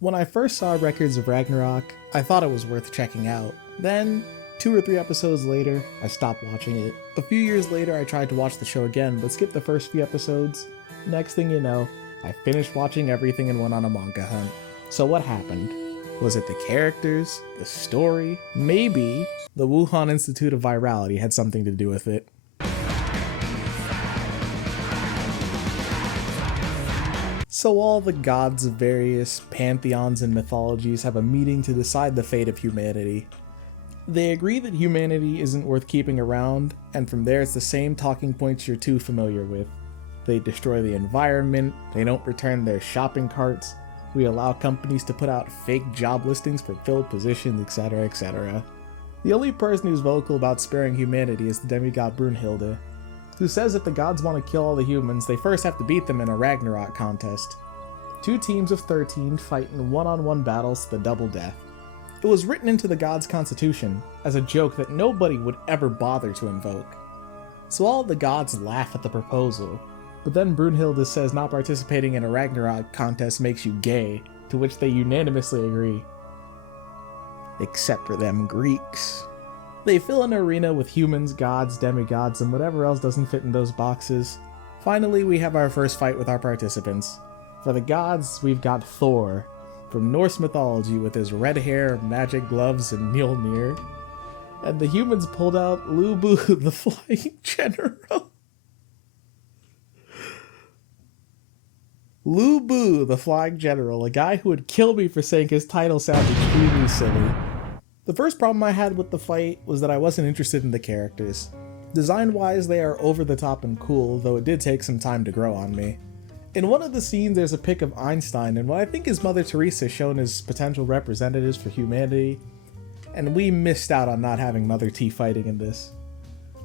When I first saw Records of Ragnarok, I thought it was worth checking out. Then, 2 or 3 episodes later, I stopped watching it. A few years later, I tried to watch the show again, but skipped the first few episodes. Next thing you know, I finished watching everything and went on a manga hunt. So what happened? Was it the characters? The story? Maybe the Wuhan Institute of Virality had something to do with it. So all the gods of various pantheons and mythologies have a meeting to decide the fate of humanity. They agree that humanity isn't worth keeping around, and from there it's the same talking points you're too familiar with. They destroy the environment, they don't return their shopping carts, we allow companies to put out fake job listings for filled positions, etc, etc. The only person who's vocal about sparing humanity is the demigod Brunhilde, who says if the gods want to kill all the humans, they first have to beat them in a Ragnarok contest. 2 teams of 13 fight in one-on-one battles to the double death. It was written into the gods' constitution as a joke that nobody would ever bother to invoke. So all the gods laugh at the proposal, but then Brunhilde says not participating in a Ragnarok contest makes you gay, to which they unanimously agree. Except for them Greeks. They fill an arena with humans, gods, demigods, and whatever else doesn't fit in those boxes. Finally, we have our first fight with our participants. For the gods, we've got Thor, from Norse mythology with his red hair, magic gloves, and Mjolnir. And the humans pulled out Lubu, the flying general. Lubu, the flying general, a guy who would kill me for saying his title sounded extremely silly. The first problem I had with the fight was that I wasn't interested in the characters. Design-wise, they are over the top and cool, though it did take some time to grow on me. In one of the scenes, there's a pic of Einstein and what I think is Mother Teresa shown as potential representatives for humanity, and we missed out on not having Mother T fighting in this.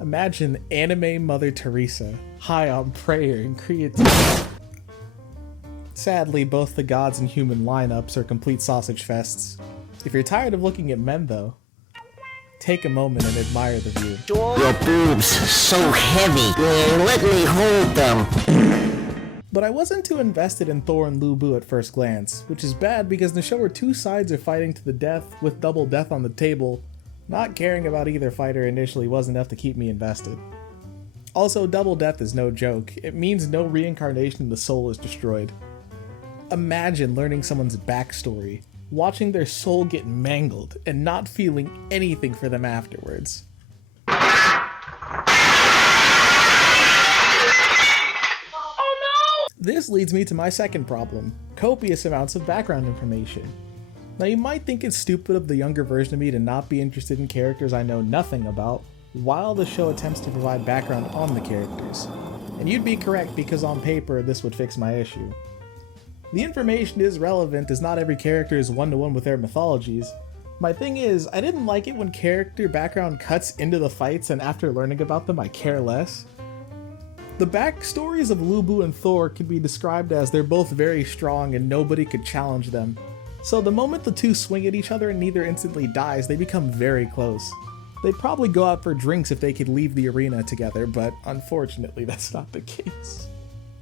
Imagine anime Mother Teresa, high on prayer and creativity. Sadly, both the gods and human lineups are complete sausage fests. If you're tired of looking at men, though, take a moment and admire the view. Your boobs so heavy. Let me hold them. But I wasn't too invested in Thor and Lubu at first glance, which is bad because the show where 2 sides are fighting to the death with double death on the table, not caring about either fighter initially was enough to keep me invested. Also, double death is no joke. It means no reincarnation of the soul is destroyed. Imagine learning someone's backstory, watching their soul get mangled, and not feeling anything for them afterwards. This leads me to my second problem, copious amounts of background information. Now you might think it's stupid of the younger version of me to not be interested in characters I know nothing about, while the show attempts to provide background on the characters. And you'd be correct because on paper this would fix my issue. The information is relevant as not every character is one-to-one with their mythologies. My thing is, I didn't like it when character background cuts into the fights and after learning about them I care less. The backstories of Lubu and Thor can be described as they're both very strong and nobody could challenge them. So the moment the 2 swing at each other and neither instantly dies, they become very close. They'd probably go out for drinks if they could leave the arena together, but unfortunately that's not the case.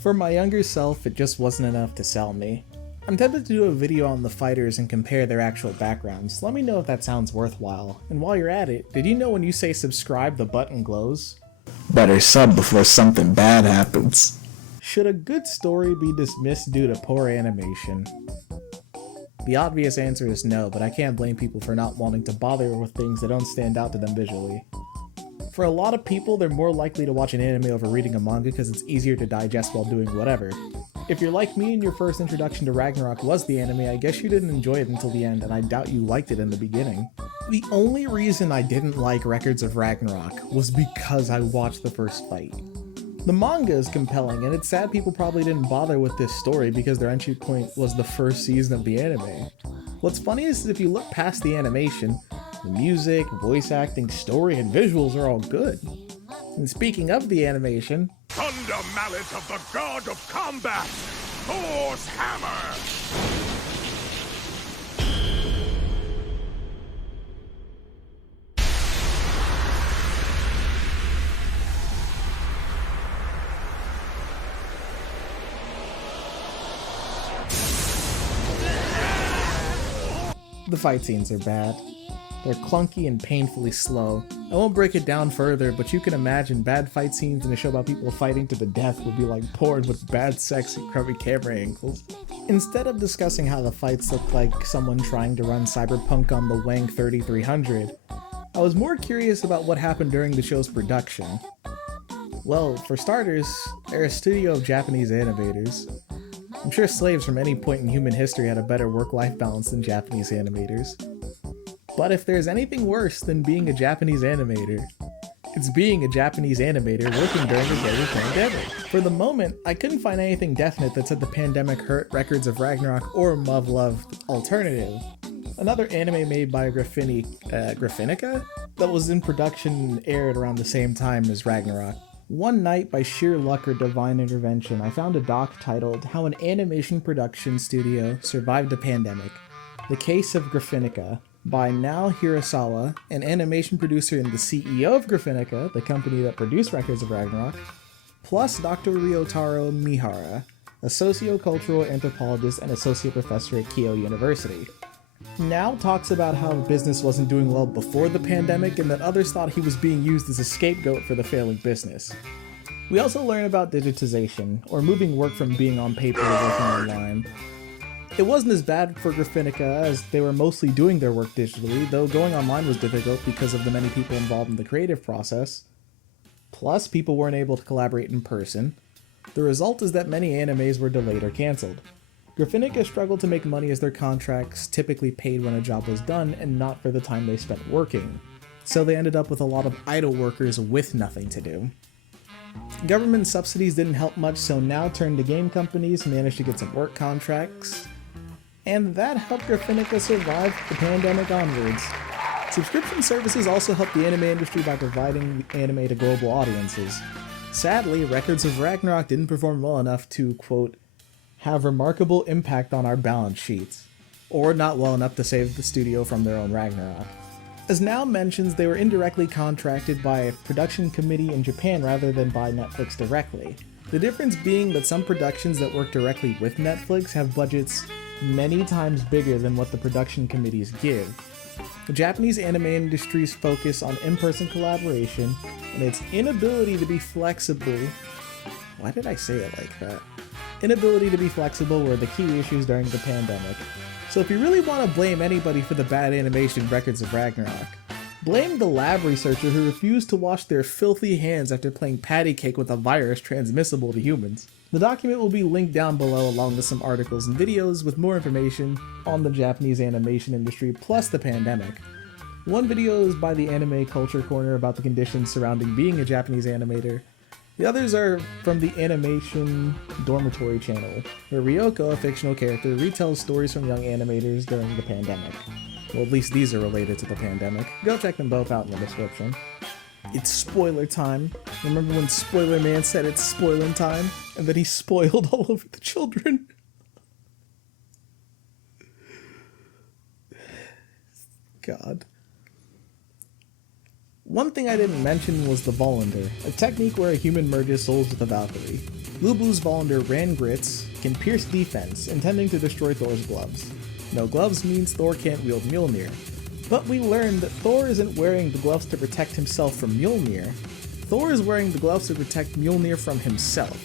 For my younger self, it just wasn't enough to sell me. I'm tempted to do a video on the fighters and compare their actual backgrounds. Let me know if that sounds worthwhile. And while you're at it, did you know when you say subscribe the button glows? Better sub before something bad happens. Should a good story be dismissed due to poor animation? The obvious answer is no, but I can't blame people for not wanting to bother with things that don't stand out to them visually. For a lot of people, they're more likely to watch an anime over reading a manga because it's easier to digest while doing whatever. If you're like me and your first introduction to Ragnarok was the anime, I guess you didn't enjoy it until the end, and I doubt you liked it in the beginning. The only reason I didn't like Records of Ragnarok was because I watched the first fight. The manga is compelling, and it's sad people probably didn't bother with this story because their entry point was the first season of the anime. What's funny is if you look past the animation, the music, voice acting, story, and visuals are all good. And speaking of the animation, Thunder Mallet of the God of Combat! Thor's Hammer! The fight scenes are bad. They're clunky and painfully slow. I won't break it down further, but you can imagine bad fight scenes in a show about people fighting to the death would be like porn with bad sex and crummy camera angles. Instead of discussing how the fights look like someone trying to run Cyberpunk on the Wang 3300, I was more curious about what happened during the show's production. Well, for starters, they're a studio of Japanese animators. I'm sure slaves from any point in human history had a better work-life balance than Japanese animators. But if there's anything worse than being a Japanese animator, it's being a Japanese animator working during a global pandemic. For the moment, I couldn't find anything definite that said the pandemic hurt Records of Ragnarok or Love Alternative, another anime made by Graphinica that was in production and aired around the same time as Ragnarok. One night, by sheer luck or divine intervention, I found a doc titled How an Animation Production Studio Survived a Pandemic, The Case of Graphinica, by Nao Hirasawa, an animation producer and the CEO of Graphinica, the company that produced Records of Ragnarok, plus Dr. Ryotaro Mihara, a sociocultural anthropologist and associate professor at Keio University. Now talks about how business wasn't doing well before the pandemic and that others thought he was being used as a scapegoat for the failing business. We also learn about digitization, or moving work from being on paper to working online. It wasn't as bad for Graphinica as they were mostly doing their work digitally, though going online was difficult because of the many people involved in the creative process. Plus, people weren't able to collaborate in person. The result is that many animes were delayed or cancelled. Graphinica struggled to make money as their contracts typically paid when a job was done and not for the time they spent working, so they ended up with a lot of idle workers with nothing to do. Government subsidies didn't help much, so now turned to game companies managed to get some work contracts, and that helped Graphinica survive the pandemic onwards. Subscription services also helped the anime industry by providing anime to global audiences. Sadly, Records of Ragnarok didn't perform well enough to, quote, have remarkable impact on our balance sheets, or not well enough to save the studio from their own Ragnarok. As Now mentions, they were indirectly contracted by a production committee in Japan rather than by Netflix directly. The difference being that some productions that work directly with Netflix have budgets many times bigger than what the production committees give. The Japanese anime industry's focus on in-person collaboration and its inability to be flexible... Why did I say it like that? Inability to be flexible were the key issues during the pandemic. So if you really want to blame anybody for the bad animation Records of Ragnarok, blame the lab researcher who refused to wash their filthy hands after playing patty cake with a virus transmissible to humans. The document will be linked down below along with some articles and videos with more information on the Japanese animation industry plus the pandemic. One video is by the Anime Culture Corner about the conditions surrounding being a Japanese animator. The others are from the Animation Dormitory channel, where Ryoko, a fictional character, retells stories from young animators during the pandemic. Well, at least these are related to the pandemic. Go check them both out in the description. It's spoiler time. Remember when Spoiler Man said it's spoiling time? And then he spoiled all over the children? God. One thing I didn't mention was the Volander, a technique where a human merges souls with a Valkyrie. Lubu's Volander Rangritz can pierce defense, intending to destroy Thor's gloves. No gloves means Thor can't wield Mjolnir. But we learned that Thor isn't wearing the gloves to protect himself from Mjolnir. Thor is wearing the gloves to protect Mjolnir from himself.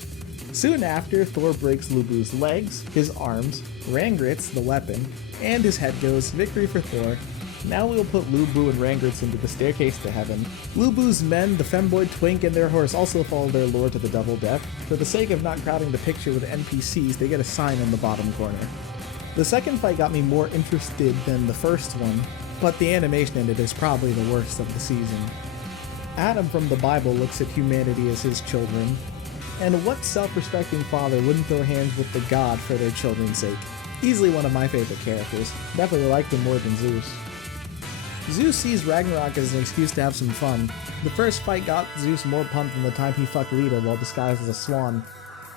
Soon after, Thor breaks Lubu's legs, his arms, Rangritz, the weapon, and his head goes, victory for Thor. Now we'll put Lubu and Rangritz into the staircase to heaven. Lubu's men, the femboy Twink and their horse, also follow their lord to the double death. For the sake of not crowding the picture with NPCs, they get a sign in the bottom corner. The second fight got me more interested than the first one, but the animation in it is probably the worst of the season. Adam from the Bible looks at humanity as his children, and what self-respecting father wouldn't throw hands with the god for their children's sake? Easily one of my favorite characters. Definitely liked him more than Zeus. Zeus sees Ragnarok as an excuse to have some fun. The first fight got Zeus more pumped than the time he fucked Lita while disguised as a swan,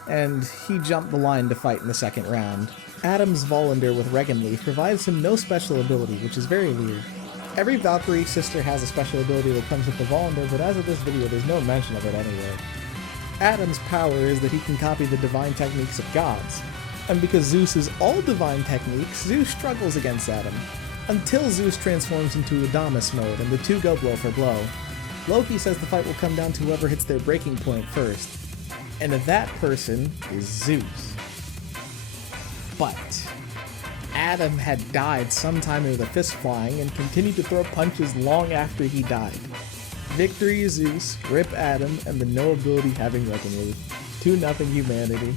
and he jumped the line to fight in the second round. Adam's Volander with Regenleaf provides him no special ability, which is very weird. Every Valkyrie sister has a special ability that comes with the Volander, but as of this video there's no mention of it anywhere. Adam's power is that he can copy the divine techniques of gods, and because Zeus is all divine techniques, Zeus struggles against Adam. until Zeus transforms into Adamus mode and the two go blow for blow. Loki says the fight will come down to whoever hits their breaking point first, and that person is Zeus. But Adam had died sometime with a fist flying and continued to throw punches long after he died. Victory Zeus, rip Adam, and the no ability having reckoned 2-0 humanity.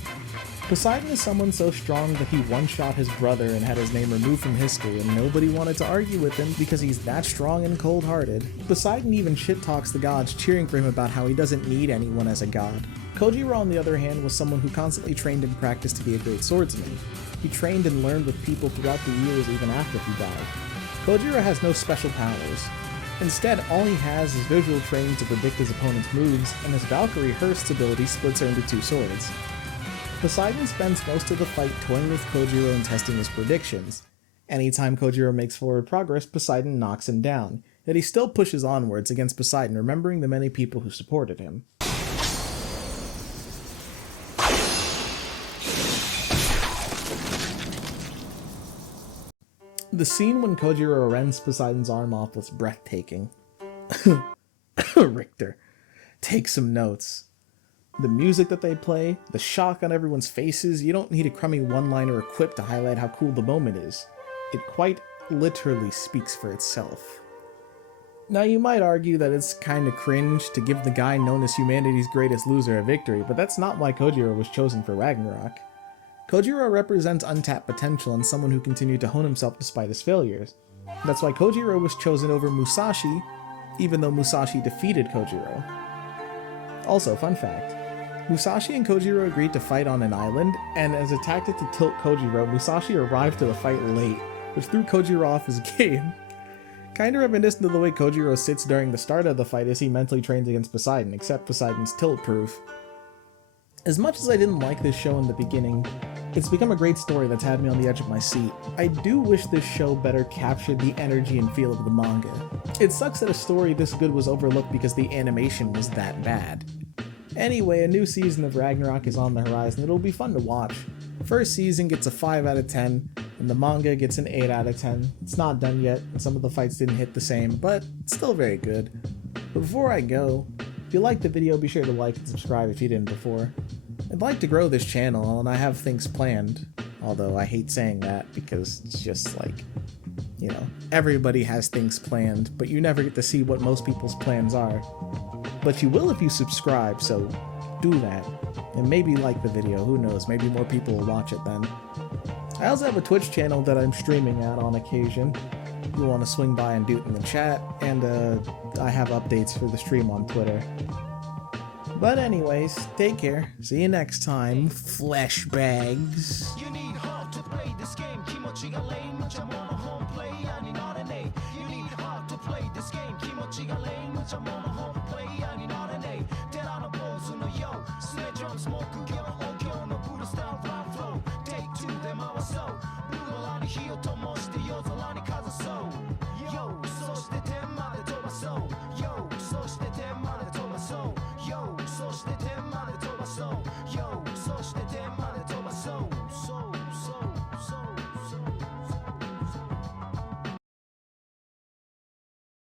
Poseidon is someone so strong that he one-shot his brother and had his name removed from history, and nobody wanted to argue with him because he's that strong and cold-hearted. Poseidon even shit-talks the gods, cheering for him about how he doesn't need anyone as a god. Kojiro, on the other hand, was someone who constantly trained and practiced to be a great swordsman. He trained and learned with people throughout the years even after he died. Kojiro has no special powers. Instead, all he has is visual training to predict his opponent's moves, and his Valkyrie Hearst's ability splits her into two swords. Poseidon spends most of the fight toying with Kojiro and testing his predictions. Anytime Kojiro makes forward progress, Poseidon knocks him down, yet he still pushes onwards against Poseidon, remembering the many people who supported him. The scene when Kojiro rends Poseidon's arm off was breathtaking. Richter, take some notes. The music that they play, the shock on everyone's faces, you don't need a crummy one-liner or quip to highlight how cool the moment is. It quite literally speaks for itself. Now you might argue that it's kinda cringe to give the guy known as humanity's greatest loser a victory, but that's not why Kojiro was chosen for Ragnarok. Kojiro represents untapped potential and someone who continued to hone himself despite his failures. That's why Kojiro was chosen over Musashi, even though Musashi defeated Kojiro. Also, fun fact, Musashi and Kojiro agreed to fight on an island, and as a tactic to tilt Kojiro, Musashi arrived to the fight late, which threw Kojiro off his game. Kinda reminiscent of the way Kojiro sits during the start of the fight as he mentally trains against Poseidon, except Poseidon's tilt-proof. As much as I didn't like this show in the beginning, it's become a great story that's had me on the edge of my seat. I do wish this show better captured the energy and feel of the manga. It sucks that a story this good was overlooked because the animation was that bad. Anyway, a new season of Ragnarok is on the horizon. It'll be fun to watch. First season gets a 5 out of 10, and the manga gets an 8 out of 10. It's not done yet, and some of the fights didn't hit the same, but it's still very good. But before I go, if you liked the video, be sure to like and subscribe if you didn't before. I'd like to grow this channel, and I have things planned, although I hate saying that because it's just like, you know, everybody has things planned, but you never get to see what most people's plans are. But you will if you subscribe, so do that. And maybe like the video, who knows, maybe more people will watch it then. I also have a Twitch channel that I'm streaming at on occasion. If you want to swing by and do it in the chat, and I have updates for the stream on Twitter. But anyways, take care. See you next time, flesh bags. You need heart to play this game. 키모치가 lame. 무참 on a home play. 아니 not an A. You need heart to play this game. 키모치가 lame. 무참 on a home play. 아니 not an A. 때라는 보수는 yo. 스내 좀 스모크 girl.